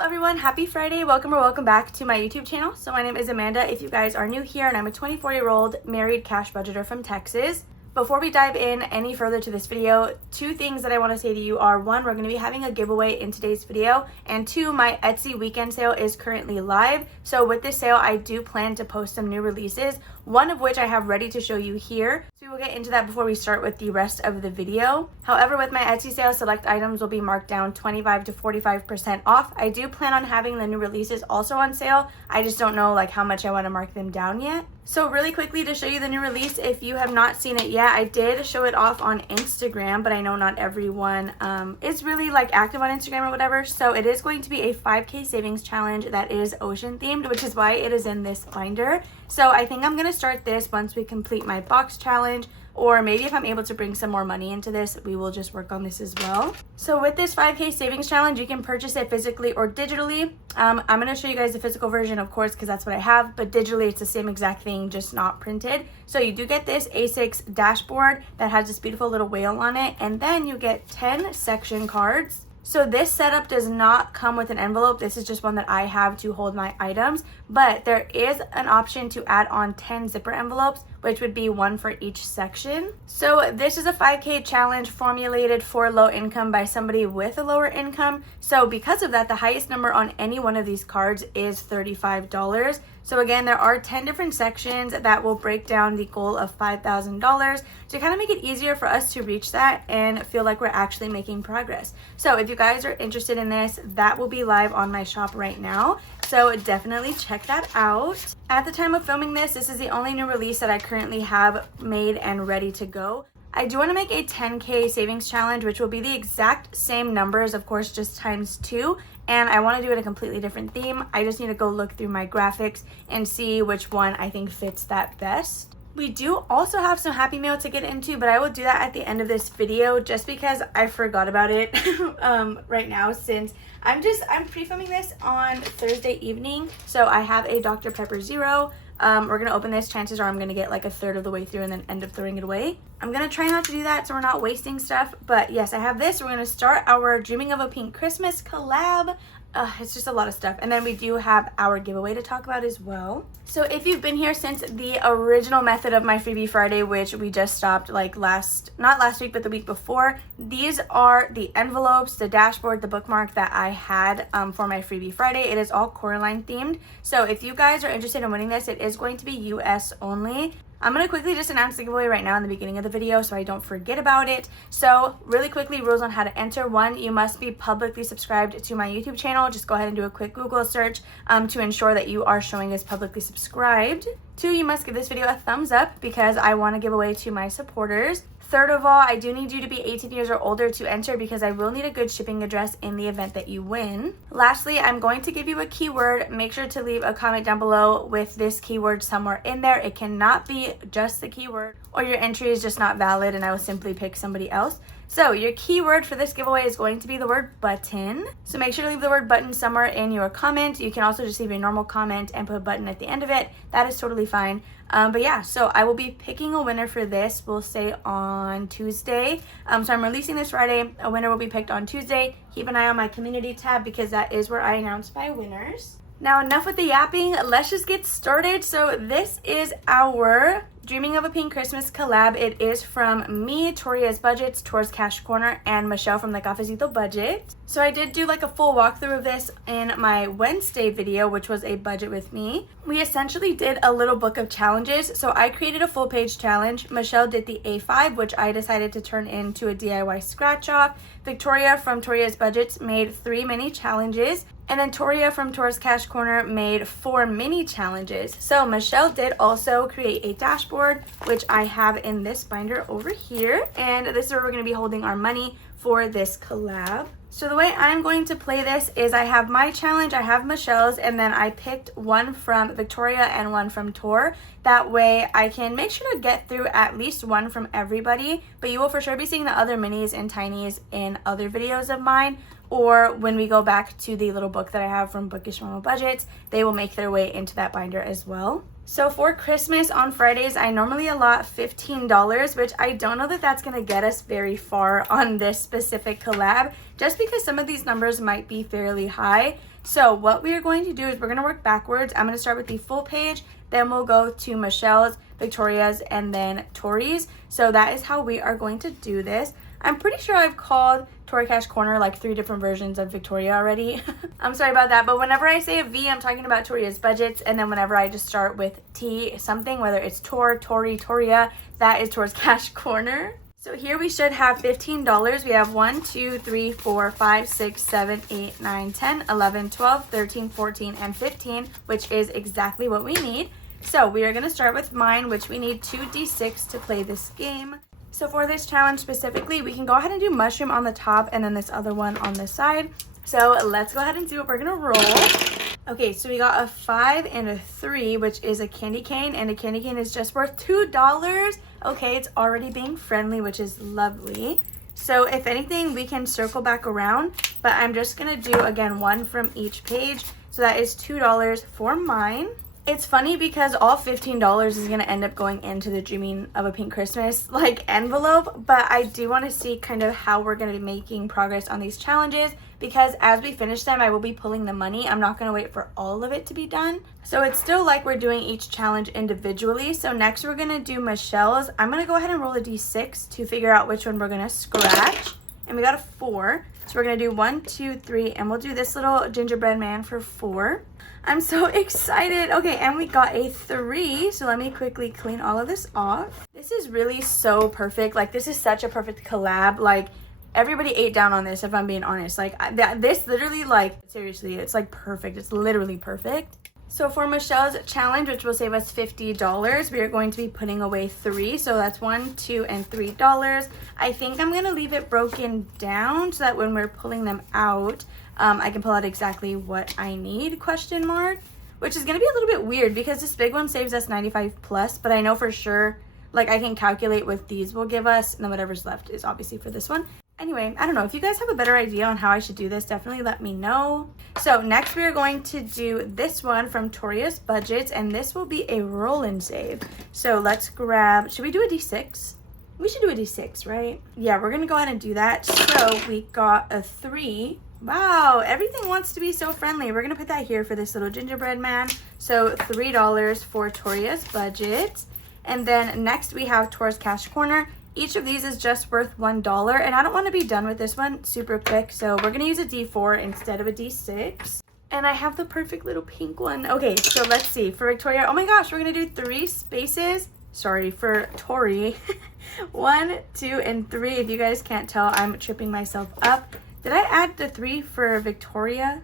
Hello everyone, happy Friday. Welcome back to my YouTube channel. So my name is Amanda if you guys are new here, and I'm a 24-year-old married cash budgeter from Texas. Before we dive in any further to this video, two things that I want to say to you are, one, we're going to be having a giveaway in today's video, and two, my Etsy weekend sale is currently live. So with this sale, I do plan to post some new releases, one of which I have ready to show you here. So we will get into that before we start with the rest of the video. However, with my Etsy sale, select items will be marked down 25 to 45% off. I do plan on having the new releases also on sale. I just don't know how much I want to mark them down yet. So really quickly to show you the new release, if you have not seen it yet, I did show it off on Instagram, but I know not everyone is really active on Instagram or whatever. So it is going to be a 5K savings challenge that is ocean themed, which is why it is in this binder. So I think I'm going to start this once we complete my box challenge, or maybe if I'm able to bring some more money into this, we will just work on this as well. So with this 5K savings challenge, you can purchase it physically or digitally. I'm going to show you guys the physical version, of course, because that's what I have, but digitally it's the same exact thing, just not printed. So you do get this A6 dashboard that has this beautiful little whale on it, and then you get 10 section cards. So this setup does not come with an envelope. This is just one that I have to hold my items, but there is an option to add on 10 zipper envelopes, which would be one for each section. So this is a 5K challenge formulated for low income by somebody with a lower income. So because of that, the highest number on any one of these cards is $35. So again, there are 10 different sections that will break down the goal of $5,000 to kind of make it easier for us to reach that and feel like we're actually making progress. So if you guys are interested in this, that will be live on my shop right now. So definitely check that out. At the time of filming this, this is the only new release that I currently have made and ready to go. I do want to make a 10K savings challenge, which will be the exact same numbers, of course, just times 2. And I want to do it a completely different theme. I just need to go look through my graphics and see which one I think fits that best. We do also have some Happy Meal to get into, but I will do that at the end of this video just because I forgot about it right now, since I'm pre-filming this on Thursday evening. So I have a Dr. Pepper Zero. We're going to open this. Chances are I'm going to get a third of the way through and then end up throwing it away. I'm going to try not to do that so we're not wasting stuff. But yes, I have this. We're going to start our Dreaming of a Pink Christmas collab. It's just a lot of stuff. And then we do have our giveaway to talk about as well. So if you've been here since the original method of my Freebie Friday, which we just stopped not last week, but the week before, these are the envelopes, the dashboard, the bookmark that I had for my Freebie Friday. It is all Coraline themed. So if you guys are interested in winning this, it is going to be US only. I'm going to quickly just announce the giveaway right now in the beginning of the video so I don't forget about it. So really quickly, rules on how to enter. 1, you must be publicly subscribed to my YouTube channel. Just go ahead and do a quick Google search to ensure that you are showing as publicly subscribed. 2, you must give this video a thumbs up because I want to give away to my supporters. Third of all, I do need you to be 18 years or older to enter because I will need a good shipping address in the event that you win. Lastly, I'm going to give you a keyword. Make sure to leave a comment down below with this keyword somewhere in there. It cannot be just the keyword, or your entry is just not valid and I will simply pick somebody else. So your keyword for this giveaway is going to be the word button. So make sure to leave the word button somewhere in your comment. You can also just leave your normal comment and put a button at the end of it. That is totally fine. But yeah, so I will be picking a winner for this, we'll say on Tuesday. So I'm releasing this Friday. A winner will be picked on Tuesday. Keep an eye on my community tab because that is where I announce my winners. Now enough with the yapping, let's just get started. So this is our Dreaming of a Pink Christmas collab. It is from me, Toria's Budgets, Tor's Cash Corner, and Michelle from the Cafecito Budget. So I did do a full walkthrough of this in my Wednesday video, which was a budget with me. We essentially did a little book of challenges. So I created a full page challenge. Michelle did the A5, which I decided to turn into a DIY scratch off. Victoria from Toria's Budgets made 3 mini challenges. And then Toria from Tor's Cash Corner made 4 mini challenges. So Michelle did also create a dashboard, which I have in this binder over here. And this is where we're going to be holding our money for this collab. So the way I'm going to play this is I have my challenge, I have Michelle's, and then I picked one from Victoria and one from Tor. That way I can make sure to get through at least one from everybody, but you will for sure be seeing the other minis and tinies in other videos of mine, or when we go back to the little book that I have from Bookish Mama Budgets, they will make their way into that binder as well. So for Christmas on Fridays, I normally allot $15, which I don't know that that's going to get us very far on this specific collab, just because some of these numbers might be fairly high. So what we are going to do is we're going to work backwards. I'm going to start with the full page, then we'll go to Michelle's, Victoria's, and then Tori's. So that is how we are going to do this. I'm pretty sure I've called Tori Cash Corner like 3 different versions of Victoria already. I'm sorry about that, but whenever I say a V, I'm talking about Toria's Budgets, and then whenever I just start with T something, whether it's Tor, Tori, Toria, that is Tori's Cash Corner. So here we should have $15. We have 1, 2, 3, 4, 5, 6, 7, 8, 9, 10, 11, 12, 13, 14, and 15, which is exactly what we need. So we are going to start with mine, which we need 2 D6 to play this game. So for this challenge specifically, we can go ahead and do mushroom on the top and then this other one on the side. So let's go ahead and see what we're going to roll. Okay, so we got a 5 and a 3, which is a candy cane, and a candy cane is just worth $2. Okay, it's already being friendly, which is lovely. So if anything, we can circle back around, but I'm just gonna do, again, 1 from each page. So that is $2 for mine. It's funny because all $15 is gonna end up going into the Dreaming of a Pink Christmas like envelope, but I do wanna see kind of how we're gonna be making progress on these challenges, because as we finish them, I will be pulling the money. I'm not gonna wait for all of it to be done. So it's still like we're doing each challenge individually. So next we're gonna do Michelle's. I'm gonna go ahead and roll a D6 to figure out which one we're gonna scratch. And we got a 4. So we're gonna do 1, 2, 3, and we'll do this little gingerbread man for 4. I'm so excited. Okay, and we got a 3. So let me quickly clean all of this off. This is really so perfect. Like, this is such a perfect collab. Like, everybody ate down on this, if I'm being honest. Like, this literally, like, seriously, it's like perfect. It's literally perfect. So for Michelle's challenge, which will save us $50, we are going to be putting away 3. So that's $1, $2, and $3. I think I'm gonna leave it broken down so that when we're pulling them out, I can pull out exactly what I need, question mark, which is gonna be a little bit weird because this big one saves us 95 plus, but I know for sure, like, I can calculate what these will give us, and then whatever's left is obviously for this one. Anyway, I don't know. If you guys have a better idea on how I should do this, definitely let me know. So next we are going to do this one from Toria's Budgets, and this will be a roll and save. So let's grab, should we do a D6? We should do a D6, right? Yeah, we're going to go ahead and do that. So we got a 3. Wow, everything wants to be so friendly. We're going to put that here for this little gingerbread man. So $3 for Toria's Budget. And then next we have Tori's Cash Corner. Each of these is just worth $1, and I don't want to be done with this one super quick, so we're going to use a D4 instead of a D6. And I have the perfect little pink one. Okay, so let's see. For Victoria, oh my gosh, we're going to do 3 spaces. Sorry, for Tori. 1, 2, and 3. If you guys can't tell, I'm tripping myself up. Did I add the 3 for Victoria?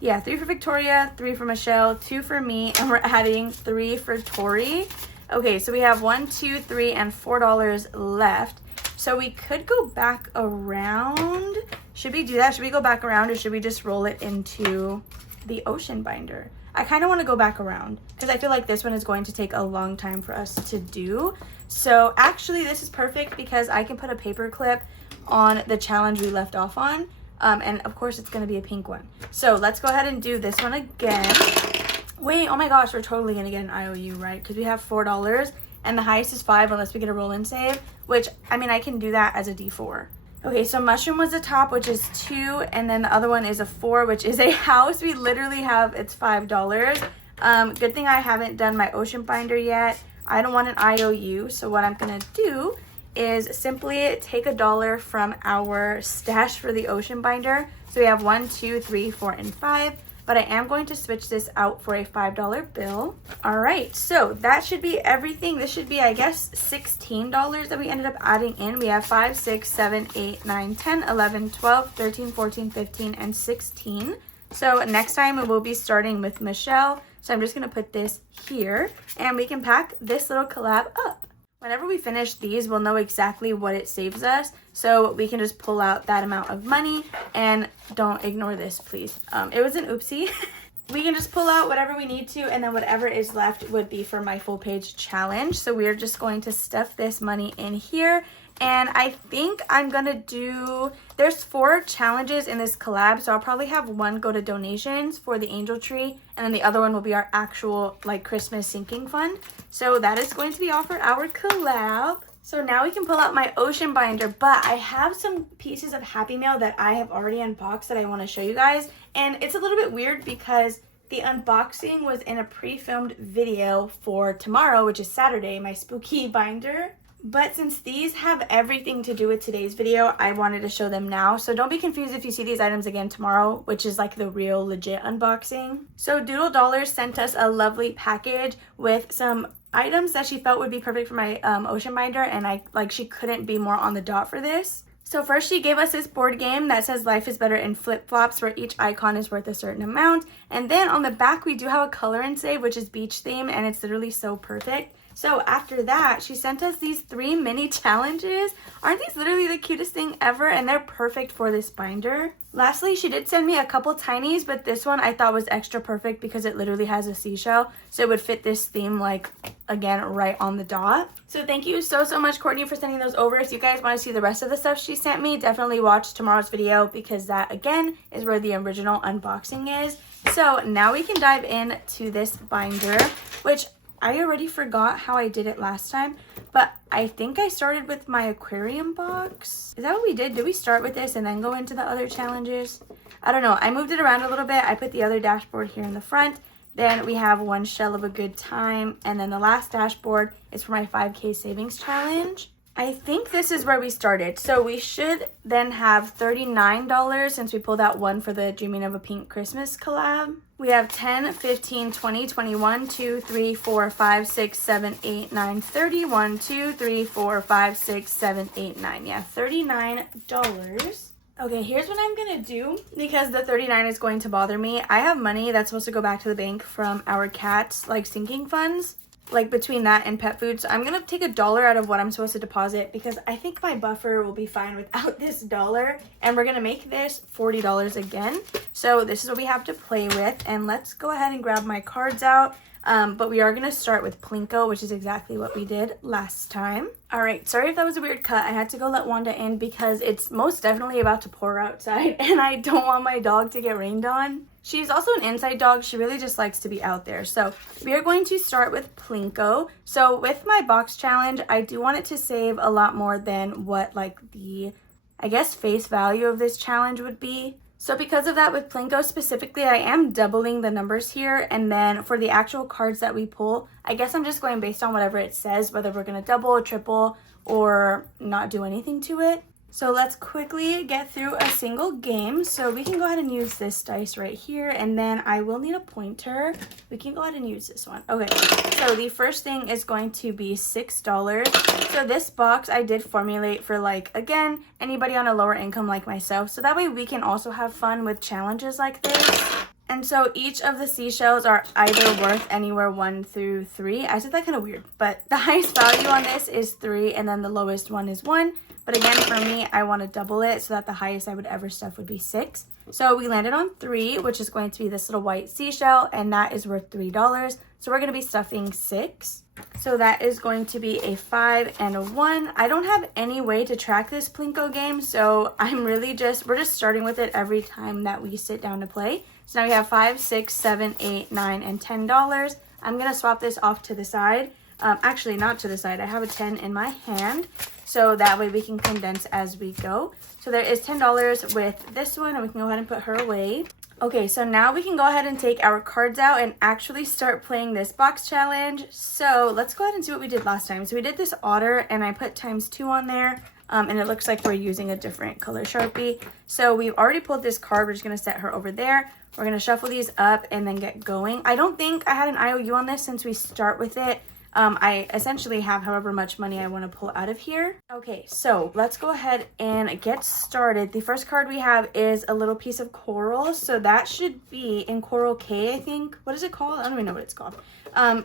Yeah, 3 for Victoria, 3 for Michelle, 2 for me, and we're adding 3 for Tori. Okay, so we have 1, 2, 3, and $4 left. So we could go back around. Should we do that? Should we go back around, or should we just roll it into the ocean binder? I kind of want to go back around because I feel like this one is going to take a long time for us to do. So actually this is perfect because I can put a paper clip on the challenge we left off on. And of course it's going to be a pink one. So let's go ahead and do this one again. Wait, oh my gosh, we're totally gonna get an IOU, right? Because we have $4 and the highest is 5 unless we get a roll and save, which, I mean, I can do that as a D4. Okay, so mushroom was the top, which is 2, and then the other one is a 4, which is a house. We literally have, it's $5. Good thing I haven't done my ocean binder yet. I don't want an IOU, so what I'm gonna do is simply take $1 from our stash for the ocean binder. So we have 1, 2, 3, 4, and 5. But I am going to switch this out for a $5 bill. All right, so that should be everything. This should be, I guess, $16 that we ended up adding in. We have 5, 6, 7, 8, 9, 10, 11, 12, 13, 14, 15, and 16. So next time we will be starting with Michelle. So I'm just gonna put this here and we can pack this little collab up. Whenever we finish these, we'll know exactly what it saves us, so we can just pull out that amount of money. And don't ignore this, please. It was an oopsie. We can just pull out whatever we need to, and then whatever is left would be for my full page challenge. So we're just going to stuff this money in here. And I think I'm gonna do, there's 4 challenges in this collab, so I'll probably have one go to donations for the angel tree, and then the other one will be our actual like Christmas sinking fund. So that is going to be all for our collab. So now we can pull out my ocean binder, but I have some pieces of Happy Mail that I have already unboxed that I want to show you guys. And it's a little bit weird because the unboxing was in a pre-filmed video for tomorrow, which is Saturday, my spooky binder. But since these have everything to do with today's video, I wanted to show them now. So don't be confused if you see these items again tomorrow, which is like the real legit unboxing. So Doodle Dollars sent us a lovely package with some items that she felt would be perfect for my ocean binder, and she couldn't be more on the dot for this. So first she gave us this board game that says life is better in flip-flops, where each icon is worth a certain amount. And then on the back we do have a color and save, which is beach themed, and it's literally so perfect. So after that, she sent us these 3 mini challenges. Aren't these literally the cutest thing ever? And they're perfect for this binder. Lastly, she did send me a couple tinies, but this one I thought was extra perfect because it literally has a seashell. So it would fit this theme, like, again, right on the dot. So thank you so much, Courtney, for sending those over. If you guys want to see the rest of the stuff she sent me, definitely watch tomorrow's video because that, again, is where the original unboxing is. So now we can dive into this binder, which I already forgot how I did it last time, but I think I started with my aquarium box. Is that what we did? Did we start with this and then go into the other challenges? I don't know. I moved it around a little bit. I put the other dashboard here in the front. Then we have one shell of a good time. And then the last dashboard is for my 5K savings challenge. I think this is where we started. So we should then have $39 since we pulled out one for the Dreaming of a Pink Christmas collab. We have 10, 15, 20, 21, 2, 3, 4, 5, 6, 7, 8, 9, 30, 1, 2, 3, 4, 5, 6, 7, 8, 9. Yeah, $39. Okay, here's what I'm gonna do because the 39 is going to bother me. I have money that's supposed to go back to the bank from our cat's like sinking funds, like between that and pet food. So I'm gonna take $1 out of what I'm supposed to deposit because I think my buffer will be fine without this $1, and we're gonna make this $40 again. So this is what we have to play with, and let's go ahead and grab my cards out. But we are gonna start with Plinko, which is exactly what we did last time. All right, sorry if that was a weird cut. I had to go let Wanda in because it's most definitely about to pour outside and I don't want my dog to get rained on. She's also an inside dog. She really just likes to be out there. So we are going to start with Plinko. So with my box challenge, I do want it to save a lot more than what like the, I guess, face value of this challenge would be. So because of that, with Plinko specifically, I am doubling the numbers here. And then for the actual cards that we pull, I guess I'm just going based on whatever it says, whether we're going to double or triple or not do anything to it. So let's quickly get through a single game. So we can go ahead and use this dice right here. And then I will need a pointer. We can go ahead and use this one. Okay, so the first thing is going to be $6. So this box I did formulate for, like, again, anybody on a lower income like myself. So that way we can also have fun with challenges like this. And so each of the seashells are either worth anywhere 1 through 3. I said that kind of weird, but the highest value on this is 3 and then the lowest one is 1. But again, for me, I want to double it so that the highest I would ever stuff would be 6. So we landed on 3, which is going to be this little white seashell, and that is worth $3. So we're going to be stuffing 6. So that is going to be a 5 and a 1. I don't have any way to track this Plinko game, so we're just starting with it every time that we sit down to play. So now we have 5, 6, 7, 8, 9, and $10. I'm going to swap this off to the side. Actually, not to the side. I have a 10 in my hand, so that way we can condense as we go. So there is $10 with this one, and we can go ahead and put her away. Okay, so now we can go ahead and take our cards out and actually start playing this box challenge. So let's go ahead and see what we did last time. So we did this otter, and I put ×2 on there, and it looks like we're using a different color Sharpie. So we've already pulled this card. We're just going to set her over there. We're going to shuffle these up and then get going. I don't think I had an IOU on this since we start with it. I essentially have however much money I want to pull out of here. Okay, so let's go ahead and get started. The first card we have is a little piece of coral. So that should be in Coral K, I think. What is it called? I don't even know what it's called.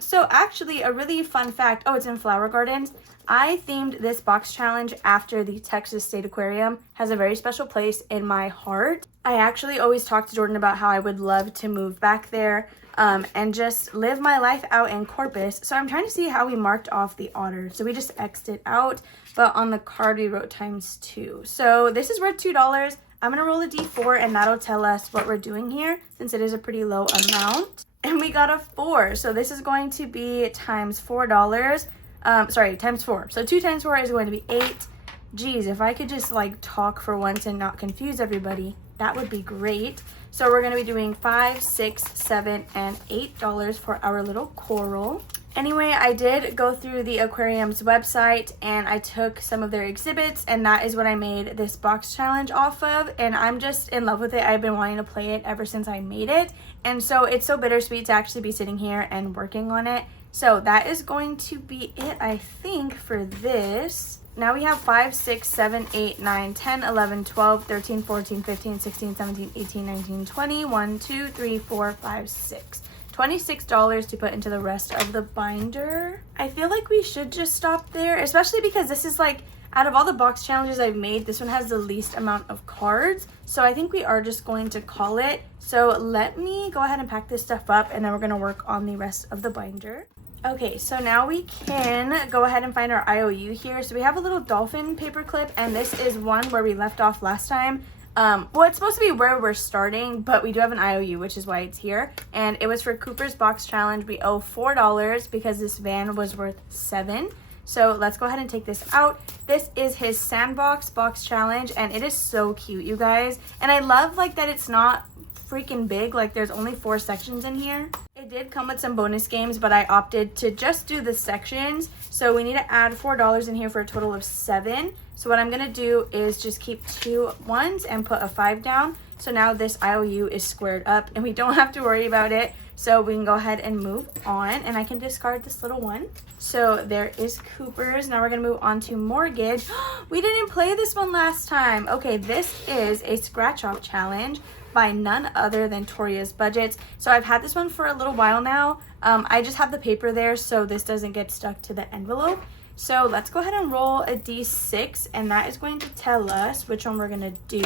So actually a really fun fact. Oh, it's in Flower Gardens. I themed this box challenge after the Texas State Aquarium. Has a very special place in my heart. I actually always talk to Jordan about how I would love to move back there. And just live my life out in Corpus. So I'm trying to see how we marked off the otter. So we just X'd it out, but on the card we wrote ×2. So this is worth $2. I'm gonna roll a D4 and that'll tell us what we're doing here since it is a pretty low amount. And we got a 4. So this is going to be $4. ×4. So 2 times 4 is going to be 8. Geez, if I could just like talk for once and not confuse everybody. that would be great. So we're gonna be doing $5, $6, $7, and $8 for our little coral. Anyway, I did go through the aquarium's website and I took some of their exhibits, and that is what I made this box challenge off of, and I'm just in love with it. I've been wanting to play it ever since I made it, and so it's so bittersweet to actually be sitting here and working on it. So that is going to be it, I think, for this. Now we have 5, 6, 7, 8, 9, 10, 11, 12, 13, 14, 15, 16, 17, 18, 19, 20, 1, 2, 3, 4, 5, 6. $26 to put into the rest of the binder. I feel like we should just stop there, especially because this is like, out of all the box challenges I've made, this one has the least amount of cards. So I think we are just going to call it. So let me go ahead and pack this stuff up, and then we're gonna work on the rest of the binder. Okay, so now we can go ahead and find our IOU here. So we have a little dolphin paper clip, and this is one where we left off last time. Well, it's supposed to be where we're starting, but we do have an IOU, which is why it's here. And it was for Cooper's box challenge. We owe $4 because this van was worth $7. So let's go ahead and take this out. This is his sandbox box challenge, and it is so cute, you guys. And I love like that it's not freaking big, like there's only 4 sections in here. It did come with some bonus games, but I opted to just do the sections. So we need to add $4 in here for a total of 7. So what I'm gonna do is just keep 2 1s and put a 5 down. So now this IOU is squared up and we don't have to worry about it. So we can go ahead and move on, and I can discard this little one. So there is Cooper's. Now we're gonna move on to mortgage. We didn't play this one last time. Okay, this is a scratch off challenge by none other than Toria's Budgets. So I've had this one for a little while now. I just have the paper there so this doesn't get stuck to the envelope. So let's go ahead and roll a D6, and that is going to tell us which one we're gonna do.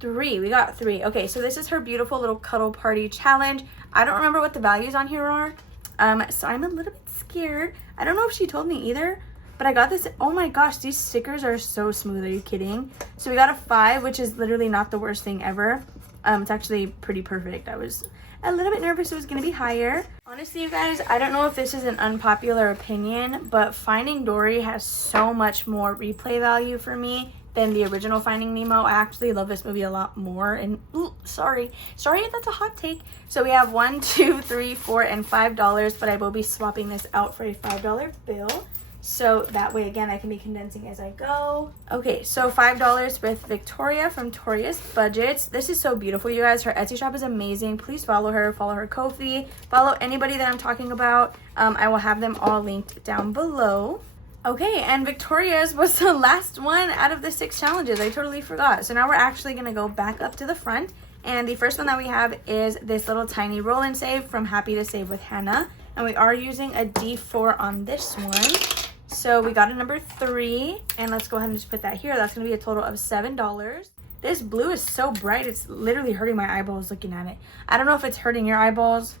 3, we got 3. Okay, so this is her beautiful little cuddle party challenge. I don't remember what the values on here are. So I'm a little bit scared. I don't know if she told me either, but I got this. Oh my gosh, these stickers are so smooth. Are you kidding? So we got a 5, which is literally not the worst thing ever. It's actually pretty perfect. I was a little bit nervous it was going to be higher. Honestly, you guys, I don't know if this is an unpopular opinion, but Finding Dory has so much more replay value for me than the original Finding Nemo. I actually love this movie a lot more. And ooh, sorry if that's a hot take. So we have $1, $2, $3, $4, and $5, but I will be swapping this out for a $5 bill. So that way, again, I can be condensing as I go. Okay, so $5 with Victoria from Toria's Budgets. This is so beautiful, you guys. Her Etsy shop is amazing. Please follow her Ko-fi, follow anybody that I'm talking about. I will have them all linked down below. Okay, and Victoria's was the last one out of the 6 challenges. I totally forgot. So now we're actually gonna go back up to the front. And the first one that we have is this little tiny roll and save from Happy to Save with Hannah. And we are using a D4 on this one. So we got a number 3, and let's go ahead and just put that here. That's gonna be a total of $7. This blue is so bright, it's literally hurting my eyeballs looking at it. I don't know if it's hurting your eyeballs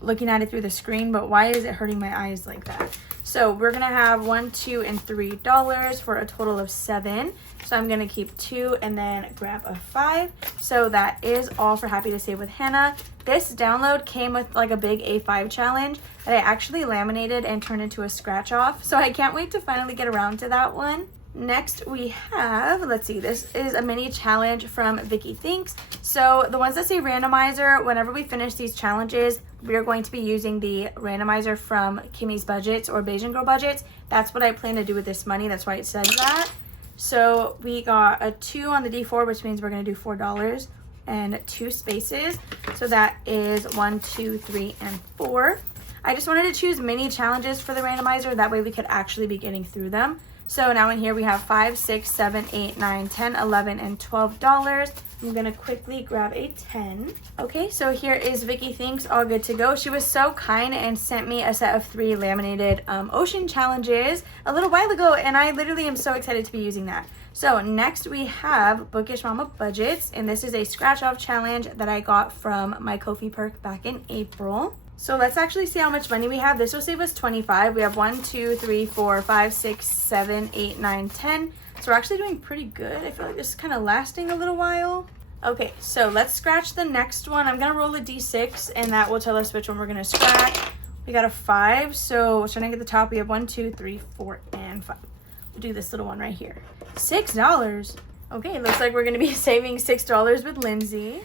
looking at it through the screen, but why is it hurting my eyes like that? So we're gonna have $1, $2, and $3 for a total of 7. So I'm gonna keep 2 and then grab a 5. So that is all for Happy to Save with Hannah. This download came with like a big A5 challenge that I actually laminated and turned into a scratch off. So I can't wait to finally get around to that one. Next we have, let's see, this is a mini challenge from Vicky Thinks. So the ones that say randomizer, whenever we finish these challenges, we are going to be using the randomizer from Kimmy's Budgets or Bayesian Girl Budgets. That's what I plan to do with this money. That's why it says that. So we got a 2 on the D4, which means we're going to do $4 and 2 spaces. So that is 1, 2, 3, and 4. I just wanted to choose mini challenges for the randomizer. That way we could actually be getting through them. So now in here we have $5, $6, $7, $8, $9, $10, $11, and $12. I'm gonna quickly grab a 10. Okay, so here is Vicky Thinks, all good to go. She was so kind and sent me a set of 3 laminated ocean challenges a little while ago, and I literally am so excited to be using that. So next we have Bookish Mama Budgets, and this is a scratch off challenge that I got from my Ko-fi perk back in April. So let's actually see how much money we have. This will save us 25. We have 1, 2, 3, 4, 5, 6, 7, 8, 9, 10. So we're actually doing pretty good. I feel like this is kind of lasting a little while. Okay, so let's scratch the next one. I'm gonna roll a D6 and that will tell us which one we're gonna scratch. We got a 5, so starting at the top, we have 1, 2, 3, 4, and 5. We'll do this little one right here. $6. Okay, looks like we're gonna be saving $6 with Lindsay.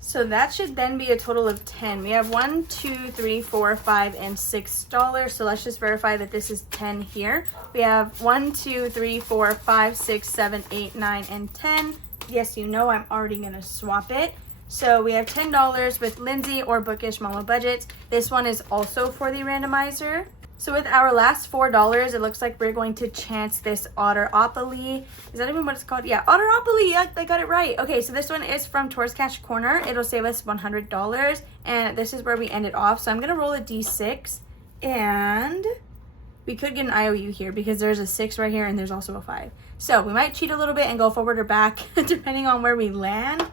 So that should then be a total of 10. We have 1, 2, 3, 4, 5, and $6. So let's just verify that this is 10 here. We have 1, 2, 3, 4, 5, 6, 7, 8, 9, and 10. Yes, you know I'm already gonna swap it. So we have $10 with Lindsay or Bookish Mama Budgets. This one is also for the randomizer. So with our last $4, it looks like we're going to chance this Otteropoly. Is that even what it's called? Yeah, Otteropoly. Yeah, I got it right. Okay, so this one is from Tour's Cash Corner. It'll save us $100. And this is where we ended off. So I'm going to roll a D6. And we could get an IOU here because there's a 6 right here and there's also a 5. So we might cheat a little bit and go forward or back depending on where we land.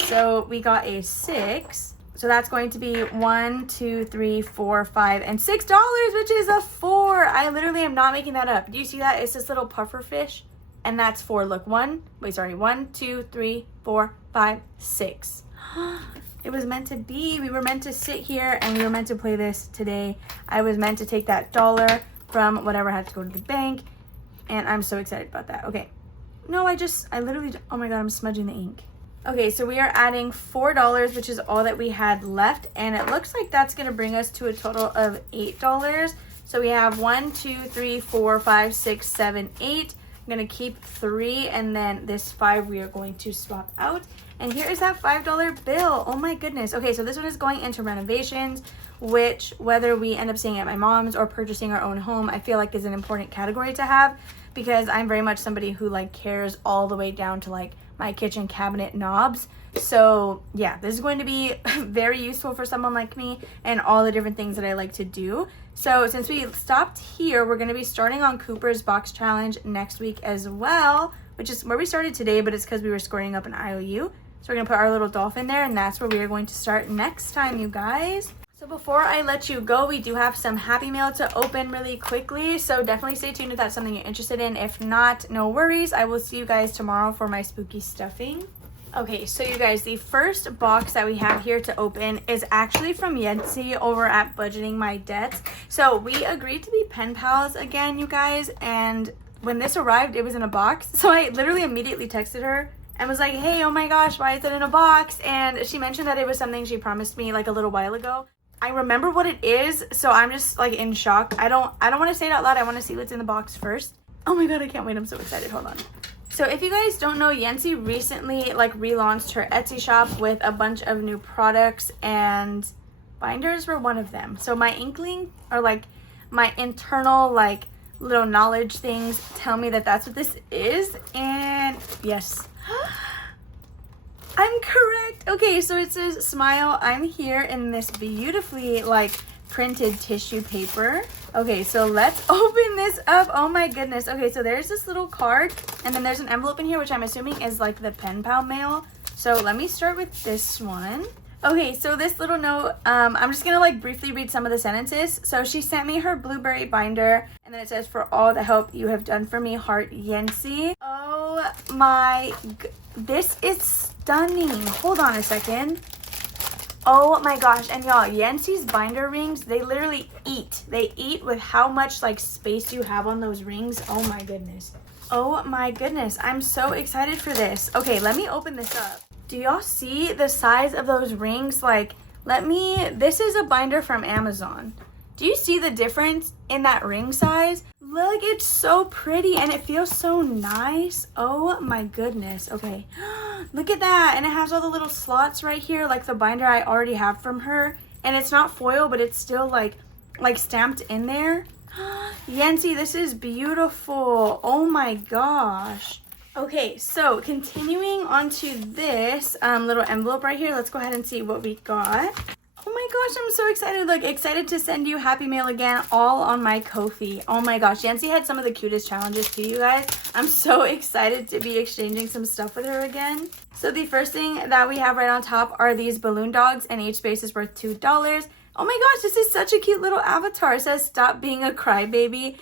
So we got a 6. So that's going to be 1, 2, 3, 4, 5, and $6, which is a 4. I literally am not making that up. Do you see that? It's this little puffer fish, and that's 4. Look, 1, 2, 3, 4, 5, 6. It was meant to be. We were meant to sit here, and we were meant to play this today. I was meant to take that dollar from whatever I had to go to the bank, and I'm so excited about that. Okay. No, I literally, oh my God, I'm smudging the ink. Okay, so we are adding $4, which is all that we had left, and it looks like that's going to bring us to a total of $8. So we have 1, 2, 3, 4, 5, 6, 7, 8. I'm going to keep 3, and then this 5 we are going to swap out. And here is that $5 bill. Oh my goodness. Okay, so this one is going into renovations, which whether we end up staying at my mom's or purchasing our own home, I feel like is an important category to have because I'm very much somebody who like cares all the way down to like my kitchen cabinet knobs. So yeah, this is going to be very useful for someone like me and all the different things that I like to do. So since we stopped here, we're going to be starting on Cooper's box challenge next week as well, which is where we started today, but it's because we were scoring up an IOU. So we're going to put our little dolphin there, and that's where we are going to start next time, you guys. So before I let you go, we do have some Happy Mail to open really quickly. So definitely stay tuned if that's something you're interested in. If not, no worries. I will see you guys tomorrow for my spooky stuffing. Okay, so you guys, the first box that we have here to open is actually from Yancy over at Budgeting My Debts. So we agreed to be pen pals again, you guys. And when this arrived, it was in a box. So I literally immediately texted her and was like, hey, oh my gosh, why is it in a box? And she mentioned that it was something she promised me like a little while ago. I remember what it is, so I'm just like in shock. I don't want to say it out loud. I want to see what's in the box first. Oh my God, I can't wait. I'm so excited. Hold on. So if you guys don't know, Yancy recently like relaunched her Etsy shop with a bunch of new products, and binders were one of them. So my inkling, or like my internal like little knowledge things tell me that that's what this is. And yes, I'm correct. Okay, so it says smile, I'm here in this beautifully like printed tissue paper. Okay, so let's open this up. Oh my goodness. Okay, so there's this little card, and then there's an envelope in here, which I'm assuming is like the pen pal mail. So let me start with this one. Okay, so this little note, I'm just gonna like briefly read some of the sentences. So she sent me her blueberry binder, and then it says, for all the help you have done for me, heart, Yancy. Oh my, this is stunning. Hold on a second. Oh my gosh, and y'all, Yancy's binder rings, they literally eat. They eat with how much like space you have on those rings. Oh my goodness. Oh my goodness, I'm so excited for this. Okay, let me open this up. Do y'all see the size of those rings? Like, this is a binder from Amazon. Do you see the difference in that ring size? Look, it's so pretty and it feels so nice. Oh my goodness. Okay, look at that. And it has all the little slots right here, like the binder I already have from her. And it's not foil, but it's still like stamped in there. Yancy, this is beautiful. Oh my gosh. Okay, so continuing on to this little envelope right here, let's go ahead and see what we got. Oh my gosh, I'm so excited. Like, excited to send you Happy Mail again, all on my Ko-fi. Oh my gosh, Yancy had some of the cutest challenges too, you guys. I'm so excited to be exchanging some stuff with her again. So the first thing that we have right on top are these balloon dogs, and each space is worth $2. Oh my gosh, this is such a cute little avatar. It says, stop being a crybaby.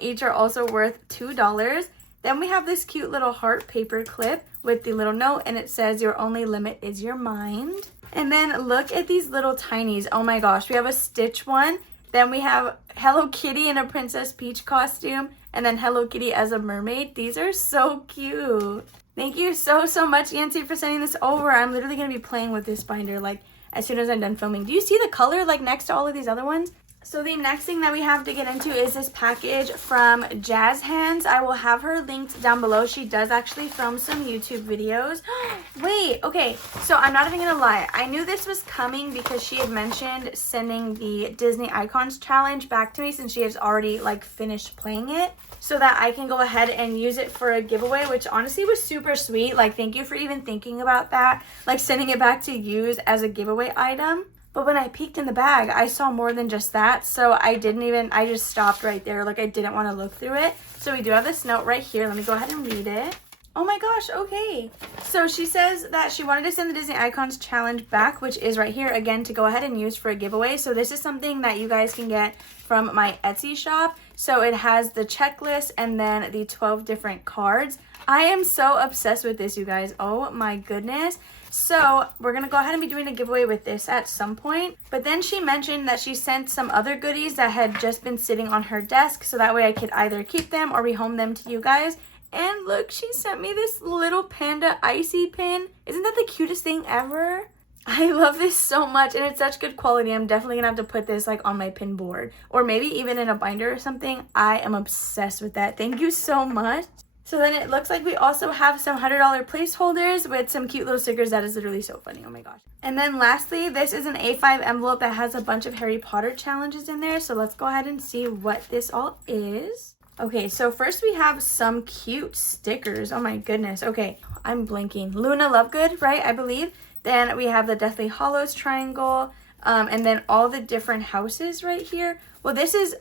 Each are also worth $2. Then we have this cute little heart paper clip with the little note, and it says, your only limit is your mind. And then look at these little tinies. Oh my gosh, we have a Stitch one. Then we have Hello Kitty in a Princess Peach costume, and then Hello Kitty as a mermaid. These are so cute. Thank you so much, Yancy, for sending this over. I'm literally going to be playing with this binder like as soon as I'm done filming. Do you see the color like next to all of these other ones? So the next thing that we have to get into is this package from Jazz Hands. I will have her linked down below. She does actually film some YouTube videos. Wait, okay, so I'm not even gonna lie. I knew this was coming because she had mentioned sending the Disney Icons challenge back to me since she has already like finished playing it, so that I can go ahead and use it for a giveaway, which honestly was super sweet. Like, thank you for even thinking about that, like sending it back to use as a giveaway item. But when I peeked in the bag, I saw more than just that. So I just stopped right there. Like, I didn't want to look through it. So we do have this note right here. Let me go ahead and read it. Oh my gosh, okay. So she says that she wanted to send the Disney Icons challenge back, which is right here, again, to go ahead and use for a giveaway. So this is something that you guys can get from my Etsy shop. So it has the checklist and then the 12 different cards. I am so obsessed with this, you guys. Oh my goodness. So we're going to go ahead and be doing a giveaway with this at some point. But then she mentioned that she sent some other goodies that had just been sitting on her desk. So that way I could either keep them or rehome them to you guys. And look, she sent me this little panda icy pin. Isn't that the cutest thing ever? I love this so much and it's such good quality. I'm definitely gonna have to put this like on my pin board or maybe even in a binder or something. I am obsessed with that. Thank you so much. So then it looks like we also have some $100 placeholders with some cute little stickers. That is literally so funny. Oh my gosh. And then lastly, this is an A5 envelope that has a bunch of Harry Potter challenges in there. So let's go ahead and see what this all is. Okay, so first we have some cute stickers. Oh my goodness. Okay, I'm blinking. Luna Lovegood, right? I believe. Then we have the Deathly Hallows triangle. And then all the different houses right here. Well, this is,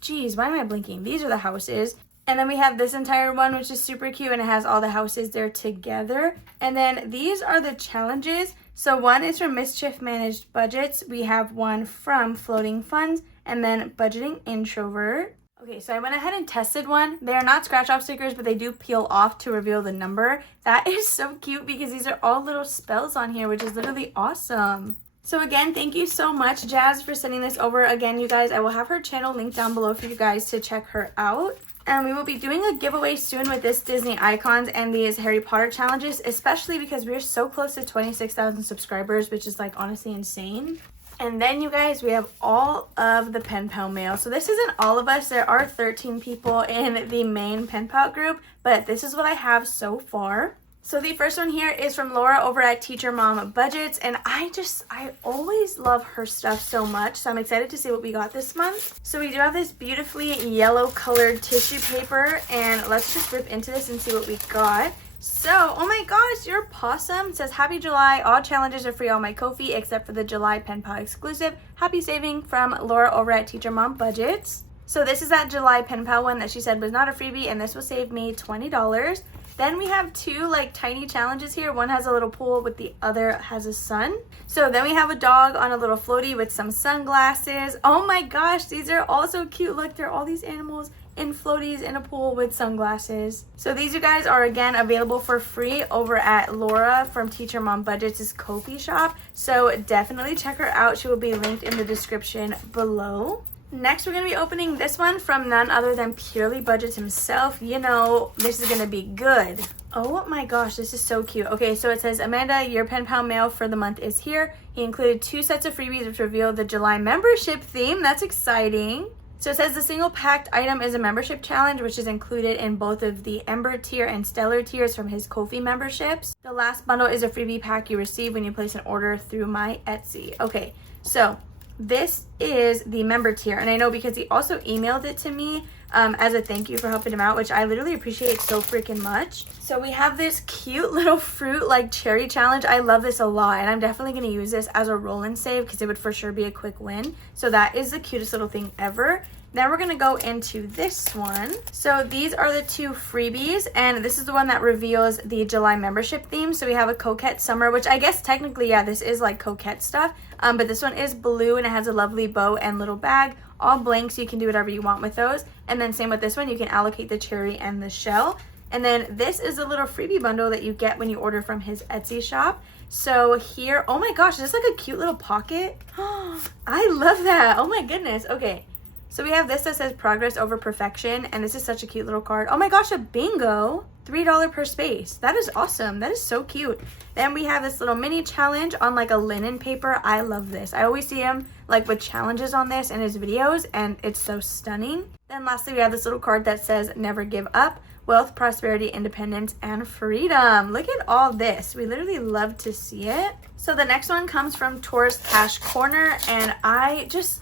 geez, why am I blinking? These are the houses. And then we have this entire one, which is super cute, and it has all the houses there together. And then these are the challenges. So one is from Mischief Managed Budgets. We have one from Floating Funds, and then Budgeting Introvert. Okay, so I went ahead and tested one. They are not scratch off stickers, but they do peel off to reveal the number. That is so cute because these are all little spells on here, which is literally awesome. So again, thank you so much, Jazz, for sending this over. Again, you guys, I will have her channel linked down below for you guys to check her out. And we will be doing a giveaway soon with this Disney Icons and these Harry Potter challenges, especially because we're so close to 26,000 subscribers, which is like honestly insane. And then you guys, we have all of the pen pal mail. So this isn't all of us. There are 13 people in the main pen pal group, but this is what I have so far. So the first one here is from Laura over at Teacher Mom Budgets, and I always love her stuff so much, so I'm excited to see what we got this month. So we do have this beautifully yellow colored tissue paper, and let's just rip into this and see what we got. So, oh my gosh, your possum says, Happy July, all challenges are free on my Ko-fi except for the July Pen Pal exclusive. Happy saving from Laura over at Teacher Mom Budgets. So this is that July Pen Pal one that she said was not a freebie, and this will save me $20. Then we have two like tiny challenges here. One has a little pool, but the other has a sun. So then we have a dog on a little floaty with some sunglasses. Oh my gosh, these are all so cute. Look, there are all these animals in floaties in a pool with sunglasses. So these, you guys, are again available for free over at Laura from Teacher Mom Budgets' Ko-fi shop. So definitely check her out. She will be linked in the description below. Next, we're going to be opening this one from none other than Purely Budgets himself. You know, this is going to be good. Oh my gosh, this is so cute. Okay, so it says, Amanda, your pen pal mail for the month is here. He included 2 sets of freebies which reveal the July membership theme. That's exciting. So it says the single packed item is a membership challenge, which is included in both of the Ember tier and Stellar tiers from his Ko-fi memberships. The last bundle is a freebie pack you receive when you place an order through my Etsy. Okay, so this is the member tier, and I know because he also emailed it to me as a thank you for helping him out, which I literally appreciate so freaking much. So we have this cute little fruit like cherry challenge. I love this a lot, and I'm definitely going to use this as a roll and save because it would for sure be a quick win. So that is the cutest little thing ever. Then we're going to go into this one. So these are the 2 freebies, and this is the one that reveals the July membership theme. So we have a Coquette Summer, which I guess technically, yeah, this is like Coquette stuff. But this one is blue, and it has a lovely bow and little bag, all blank, so you can do whatever you want with those. And then same with this one, you can allocate the cherry and the shell. And then this is a little freebie bundle that you get when you order from his Etsy shop. So here, oh my gosh, is this like a cute little pocket? I love that. Oh my goodness. Okay. So we have this that says progress over perfection, and this is such a cute little card. Oh my gosh, a bingo. $3 per space. That is awesome. That is so cute. Then we have this little mini challenge on like a linen paper. I love this. I always see him like with challenges on this in his videos, and it's so stunning. Then lastly, we have this little card that says never give up. Wealth, prosperity, independence, and freedom. Look at all this. We literally love to see it. So the next one comes from Tourist Cash Corner, and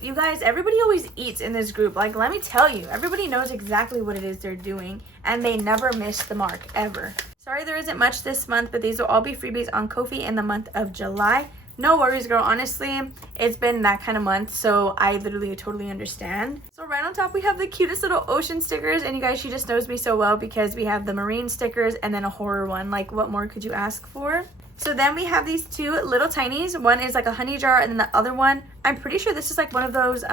you guys, everybody always eats in this group. Like, let me tell you, everybody knows exactly what it is they're doing, and they never miss the mark, ever. Sorry there isn't much this month, but these will all be freebies on Ko-fi in the month of July. No worries, girl. Honestly, it's been that kind of month, so I literally totally understand. So right on top, we have the cutest little ocean stickers, and you guys, she just knows me so well because we have the marine stickers and then a horror one. Like, what more could you ask for? So then we have these two little tinies. One is like a honey jar, and then the other one, I'm pretty sure this is like one of those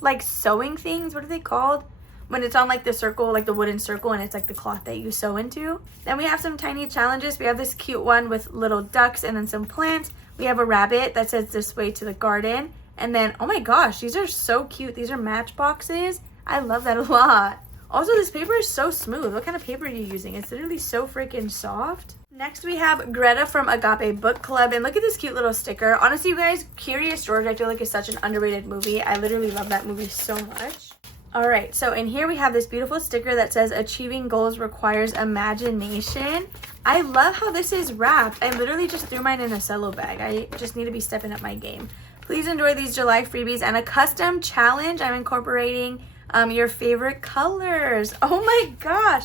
like sewing things. What are they called? When it's on like the circle, like the wooden circle, and it's like the cloth that you sew into. Then we have some tiny challenges. We have this cute one with little ducks and then some plants. We have a rabbit that says this way to the garden. And then, oh my gosh, these are so cute. These are matchboxes. I love that a lot. Also, this paper is so smooth. What kind of paper are you using? It's literally so freaking soft. Next, we have Greta from Agape Book Club. And look at this cute little sticker. Honestly, you guys, Curious George, I feel like is such an underrated movie. I literally love that movie so much. All right, so in here we have this beautiful sticker that says achieving goals requires imagination. I love how this is wrapped. I literally just threw mine in a cello bag. I just need to be stepping up my game. Please enjoy these July freebies and a custom challenge. I'm incorporating your favorite colors. Oh my gosh.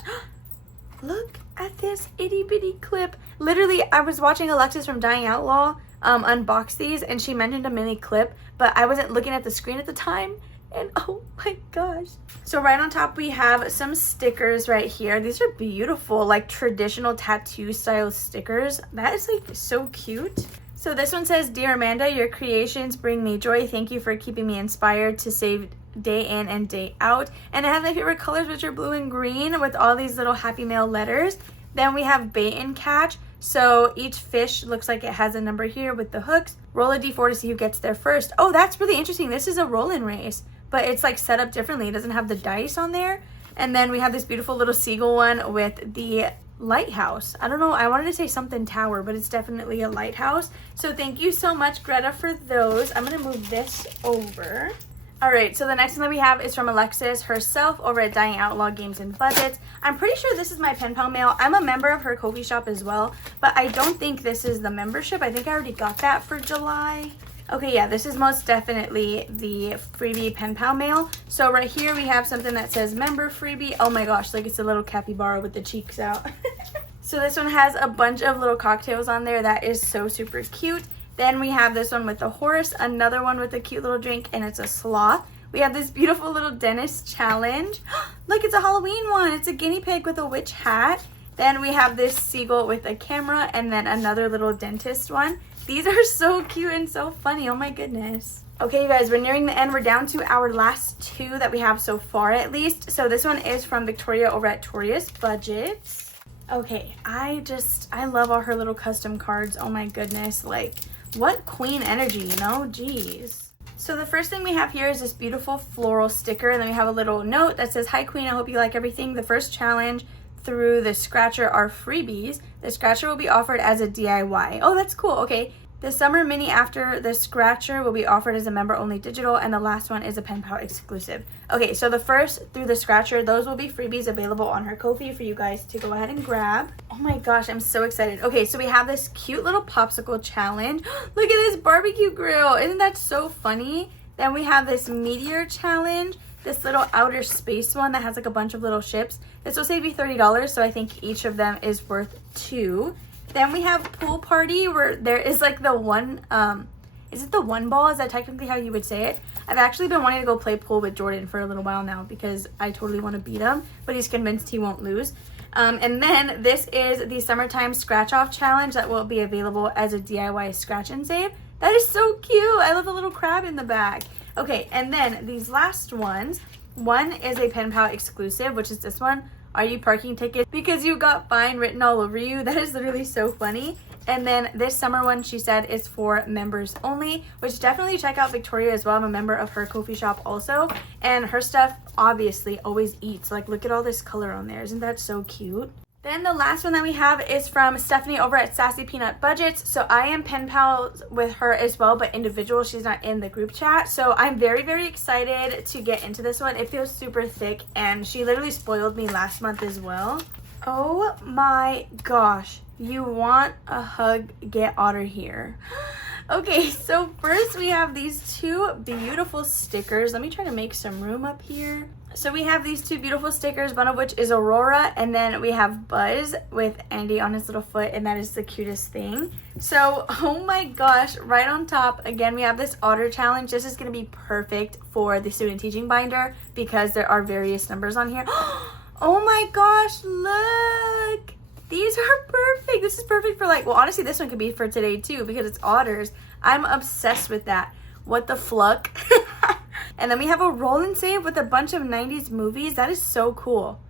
Look at this itty bitty clip. Literally, I was watching Alexis from Dying Outlaw unbox these, and she mentioned a mini clip, but I wasn't looking at the screen at the time. And oh my gosh. So right on top, we have some stickers right here. These are beautiful, like traditional tattoo style stickers. That is like so cute. So this one says, Dear Amanda, your creations bring me joy. Thank you for keeping me inspired to save day in and day out. And I have my favorite colors, which are blue and green, with all these little Happy Mail letters. Then we have bait and catch. So each fish looks like it has a number here with the hooks. Roll a d4 to see who gets there first. Oh, that's really interesting. This is a roll-in race, but it's like set up differently. It doesn't have the dice on there. And then we have this beautiful little seagull one with the lighthouse. I don't know, I wanted to say something tower, but it's definitely a lighthouse. So thank you so much, Greta, for those. I'm gonna move this over. All right, so the next one that we have is from Alexis herself over at Dying Outlaw Games and Budgets. I'm pretty sure this is my pen pal mail. I'm a member of her Ko-fi shop as well, but I don't think this is the membership. I think I already got that for July. Okay, yeah, this is most definitely the freebie pen pal mail. So right here we have something that says member freebie. Oh my gosh, like it's a little capybara with the cheeks out. So this one has a bunch of little cocktails on there. That is so super cute. Then we have this one with a horse, another one with a cute little drink, and it's a sloth. We have this beautiful little dentist challenge. Look, it's a Halloween one. It's a guinea pig with a witch hat. Then we have this seagull with a camera, and then another little dentist one. These are so cute and so funny. Oh my goodness. Okay, you guys, we're nearing the end. We're down to our last two that we have so far, at least. So this one is from Victoria over at Toria's Budgets. Okay, I love all her little custom cards. Oh my goodness, like what queen energy, you know? Jeez. So the first thing we have here is this beautiful floral sticker, and then we have a little note that says, Hi queen, I hope you like everything. The first challenge through the scratcher are freebies. The scratcher will be offered as a DIY. Oh, that's cool. Okay. The summer mini after the scratcher will be offered as a member only digital, and the last one is a pen pal exclusive. Okay, so the first through the scratcher, those will be freebies available on her Ko-fi for you guys to go ahead and grab. Oh my gosh, I'm so excited. Okay, so we have this cute little popsicle challenge. Look at this barbecue grill. Isn't that so funny? Then we have this meteor challenge, this little outer space one that has like a bunch of little ships. This will save you $30, so I think each of them is worth $2. Then we have pool party, where there is like the one, is it the one ball? Is that technically how you would say it? I've actually been wanting to go play pool with Jordan for a little while now because I totally want to beat him, but he's convinced he won't lose. And then this is the summertime scratch off challenge that will be available as a DIY scratch and save. That is so cute. I love the little crab in the back. Okay, and then these last ones, one is a pen pal exclusive, which is this one. Are you parking tickets because you got fine written all over you? That is literally so funny. And then this summer one, she said, is for members only, which definitely check out Victoria as well. I'm a member of her Ko-fi shop also, and her stuff obviously always eats. Like, look at all this color on there. Isn't that so cute? Then the last one that we have is from Stephanie over at Sassy Peanut Budgets. So I am pen pals with her as well, but individual. She's not in the group chat. So I'm very, very excited to get into this one. It feels super thick, and she literally spoiled me last month as well. Oh my gosh. You want a hug, get Otter here. Okay, so first we have these two beautiful stickers. Let me try to make some room up here. So we have these two beautiful stickers, one of which is Aurora, and then we have Buzz with Andy on his little foot, and that is the cutest thing. So, oh my gosh, right on top, again, we have this Otter challenge. This is going to be perfect for the student teaching binder because there are various numbers on here. Oh my gosh, look! These are perfect. This is perfect for like, well, honestly, this one could be for today too because it's otters. I'm obsessed with that. What the fluck? And then we have a roll and save with a bunch of 90s movies. That is so cool.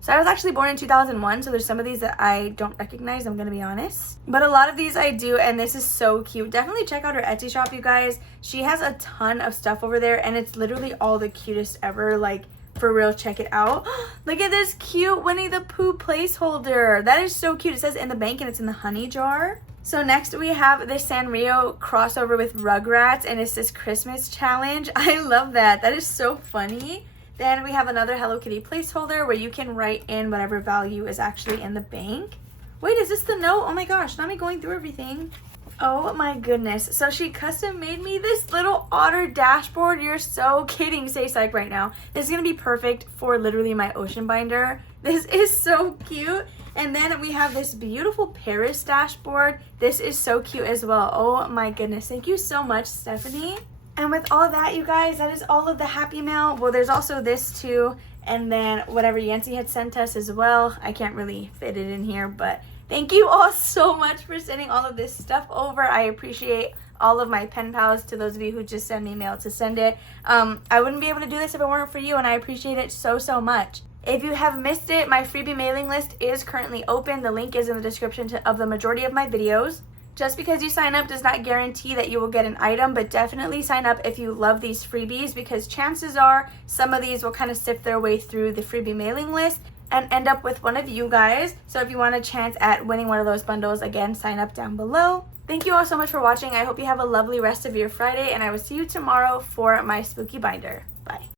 So I was actually born in 2001, so there's some of these that I don't recognize, I'm going to be honest. But a lot of these I do, and this is so cute. Definitely check out her Etsy shop, you guys. She has a ton of stuff over there, and it's literally all the cutest ever. Like, for real, check it out. Look at this cute Winnie the Pooh placeholder. That is so cute. It says in the bank, and it's in the honey jar. So next we have the Sanrio crossover with Rugrats, and it's this Christmas challenge. I love that. That is so funny. Then we have another Hello Kitty placeholder where you can write in whatever value is actually in the bank. Wait, is this the note? Oh my gosh, not me going through everything. Oh my goodness. So she custom made me this little otter dashboard. You're so kidding. Stay psyched right now. This is going to be perfect for literally my ocean binder. This is so cute. And then we have this beautiful Paris dashboard. This is so cute as well. Oh my goodness. Thank you so much, Stephanie. And with all that, you guys, that is all of the Happy Mail. Well, there's also this too. And then whatever Yancy had sent us as well. I can't really fit it in here, but thank you all so much for sending all of this stuff over. I appreciate all of my pen pals. To those of you who just send me mail to send it. I wouldn't be able to do this if it weren't for you, and I appreciate it so, so much. If you have missed it, my freebie mailing list is currently open. The link is in the description of the majority of my videos. Just because you sign up does not guarantee that you will get an item, but definitely sign up if you love these freebies, because chances are some of these will kind of sift their way through the freebie mailing list and end up with one of you guys. So if you want a chance at winning one of those bundles, again, sign up down below. Thank you all so much for watching. I hope you have a lovely rest of your Friday, and I will see you tomorrow for my spooky binder. Bye.